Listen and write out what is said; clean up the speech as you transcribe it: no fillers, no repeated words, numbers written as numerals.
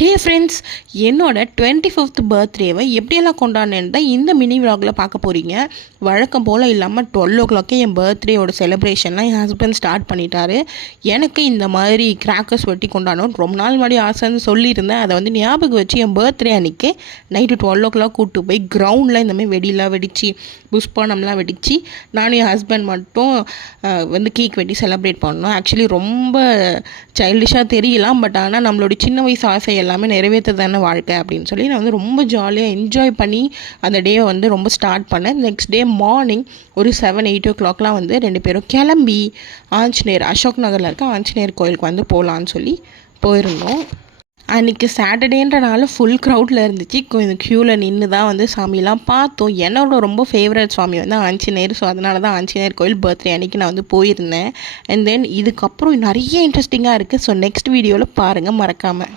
Hey friends, என்னோட 25th பர்த்டேவை எப்படியெல்லாம் கொண்டாடினேன்னு தான் இந்த மினி விலாகில் பார்க்க போகிறீங்க. வழக்கம் போல் இல்லாமல் 12 என் பர்த்டேயோட செலிப்ரேஷன்லாம் என் ஹஸ்பண்ட் ஸ்டார்ட் பண்ணிட்டாரு. எனக்கு இந்த மாதிரி கிராக்கர்ஸ் வெட்டி கொண்டாடணும் ரொம்ப நாள் முன்னாடி ஆசைன்னு சொல்லியிருந்தேன். அதை வந்து ஞாபகம் வச்சு என் பர்த்டே அன்றைக்கி நைட்டு 12 கூப்பிட்டு போய் கிரவுண்டில் இந்தமாதிரி வெடிலாம் வெடித்து புஷ்பானம்லாம் வெடித்து நானும் என் ஹஸ்பண்ட் மட்டும் வந்து கேக் வெட்டி செலிப்ரேட் பண்ணோம். ஆக்சுவலி ரொம்ப சைல்டிஷாக தெரியலாம், பட் ஆனால் நம்மளோட சின்ன வயசு ஆசை எல்லாமே நிறைவேற்றது தானே வாழ்க்கை அப்படின்னு சொல்லி நான் வந்து ரொம்ப ஜாலியாக என்ஜாய் பண்ணி அந்த டேவை வந்து ரொம்ப ஸ்டார்ட் பண்ணேன். நெக்ஸ்ட் டே மார்னிங் ஒரு 7-8 வந்து 2 பேரும் கிளம்பி ஆஞ்சநேயர் அசோக் நகரில் இருக்க ஆஞ்சநேயர் கோயிலுக்கு வந்து போகலான்னு சொல்லி போயிருந்தோம். அன்றைக்கி சாட்டர்டேன்றனால ஃபுல் க்ரௌடில் இருந்துச்சு. கொஞ்சம் க்யூவில் நின்று தான் வந்து சாமிலாம் பார்த்தோம். என்னோட ரொம்ப ஃபேவரட் சுவாமி வந்து ஆஞ்சநேயர். ஸோ அதனால தான் ஆஞ்சநேயர் கோயில் பர்த்டே அன்றைக்கி நான் வந்து போயிருந்தேன். அண்ட் தென் இதுக்கப்புறம் நிறைய இன்ட்ரெஸ்டிங்காக இருக்குது. ஸோ நெக்ஸ்ட் வீடியோவில் பாருங்கள் மறக்காமல்.